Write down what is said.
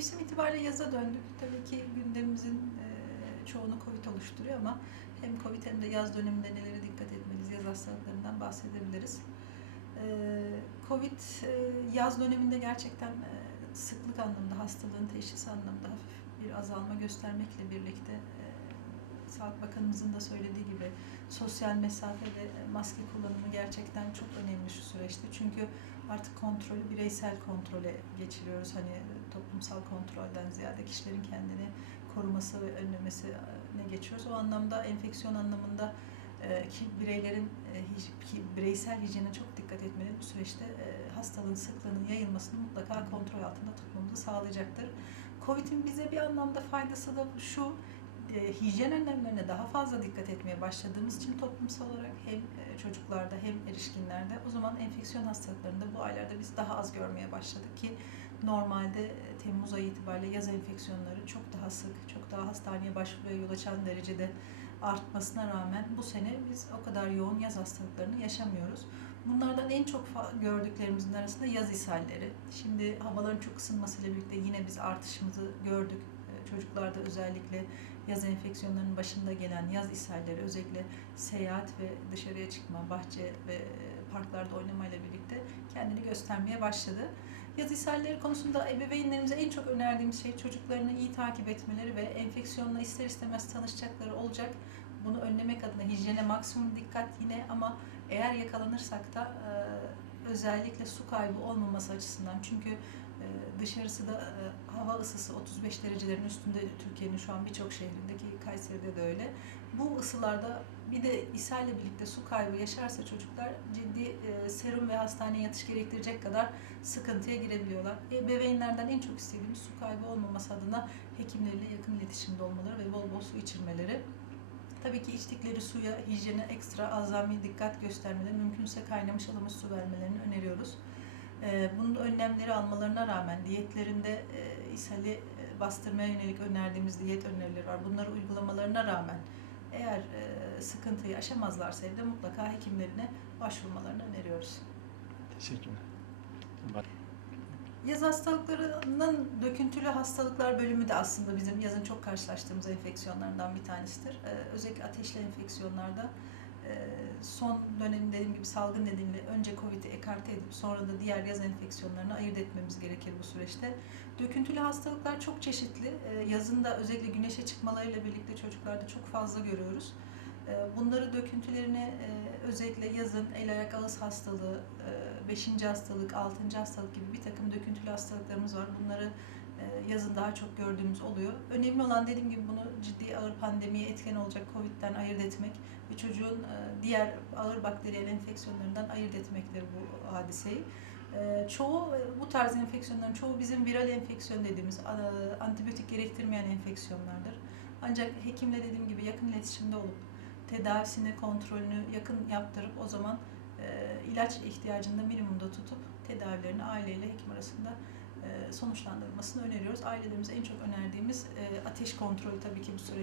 mevsim itibariyle yaza döndük. Tabii ki gündemimizin e, çoğunu Covid oluşturuyor ama hem Covid hem de yaz döneminde nelere dikkat etmeliyiz, yaz hastalıklarından bahsedebiliriz. E, Covid e, yaz döneminde gerçekten sıklık anlamında, hastalığın teşhisi anlamında hafif bir azalma göstermekle birlikte Sağlık Bakanımızın da söylediği gibi sosyal mesafe ve maske kullanımı gerçekten çok önemli şu süreçte. Çünkü artık kontrolü bireysel kontrole geçiriyoruz. Hani toplumsal kontrolden ziyade kişilerin kendini koruması ve önlemesi ne geçiyoruz. O anlamda enfeksiyon anlamında e, ki bireylerin e, ki bireysel hijyene çok dikkat etmeli. Bu süreçte e, hastalığın sıklığının yayılmasını mutlaka kontrol altında tutmamızı sağlayacaktır. Covid'in bize bir anlamda faydası da şu, e, hijyen önlemlerine daha fazla dikkat etmeye başladığımız için toplumsal olarak hem e, çocuklarda hem erişkinlerde o zaman enfeksiyon hastalıklarında bu aylarda biz daha az görmeye başladık ki normalde e, Temmuz ayı itibariyle yaz enfeksiyonları çok daha sık, çok daha hastaneye başvuruya yol açan derecede artmasına rağmen bu sene biz o kadar yoğun yaz hastalıklarını yaşamıyoruz. Bunlardan en çok gördüklerimizin arasında yaz ishalleri. Şimdi havaların çok ısınmasıyla birlikte yine biz artışımızı gördük. Çocuklarda özellikle yaz enfeksiyonlarının başında gelen yaz ishalleri özellikle seyahat ve dışarıya çıkma, bahçe ve e, parklarda oynamayla birlikte kendini göstermeye başladı. Yaz ishalleri konusunda ebeveynlerimize en çok önerdiğimiz şey çocuklarını iyi takip etmeleri ve enfeksiyonla ister istemez tanışacakları olacak. Bunu önlemek adına hijyene maksimum dikkat yine ama eğer yakalanırsak da e, özellikle su kaybı olmaması açısından çünkü dışarısı da e, hava ısısı 35 derecelerin üstünde Türkiye'nin şu an birçok şehrindeki Kayseri'de de öyle. Bu ısılarda bir de ishalle birlikte su kaybı yaşarsa çocuklar ciddi e, serum ve hastaneye yatış gerektirecek kadar sıkıntıya girebiliyorlar. Ebeveynlerden en çok istediğimiz su kaybı olmaması adına hekimleriyle yakın iletişimde olmaları ve bol bol su içirmeleri. Tabii ki içtikleri suya, hijyene ekstra azami dikkat göstermeleri, mümkünse kaynamış ılımış su vermelerini öneriyoruz. Ee, Bunun önlemleri almalarına rağmen diyetlerinde e, ishali e, bastırmaya yönelik önerdiğimiz diyet önerileri var. Bunları uygulamalarına rağmen eğer e, sıkıntıyı aşamazlarsa evde mutlaka hekimlerine başvurmalarını öneriyoruz. Teşekkürler. Yaz hastalıklarının döküntülü hastalıklar bölümü de aslında bizim yazın çok karşılaştığımız enfeksiyonlardan bir tanesidir. Ee, özellikle ateşli enfeksiyonlarda e, son dönem dediğim gibi salgın nedeniyle önce Covid'i ekarte edip sonra da diğer yaz enfeksiyonlarını ayırt etmemiz gerekir bu süreçte. Döküntülü hastalıklar çok çeşitli. Ee, yazın da özellikle güneşe çıkmalarıyla birlikte çocuklarda çok fazla görüyoruz. Ee, Bunları döküntülerini e, özellikle yazın el ayak ağız hastalığı, 5. hastalık, 6. hastalık gibi bir takım döküntülü hastalıklarımız var. Bunları e, yazın daha çok gördüğümüz oluyor. Önemli olan dediğim gibi bunu ciddi ağır pandemiye etken olacak COVID'den ayırt etmek ve çocuğun e, diğer ağır bakteriyel enfeksiyonlarından ayırt etmektir bu hadiseyi. E, Çoğu e, bu tarz enfeksiyonların çoğu bizim viral enfeksiyon dediğimiz antibiyotik gerektirmeyen enfeksiyonlardır. Ancak hekimle dediğim gibi yakın iletişimde olup tedavisini, kontrolünü yakın yaptırıp o zaman e, ilaç ihtiyacını da minimumda tutup tedavilerini aileyle hekim arasında sonuçlandırılmasını öneriyoruz. Ailelerimize en çok önerdiğimiz e, ateş kontrolü tabii ki bu süreçte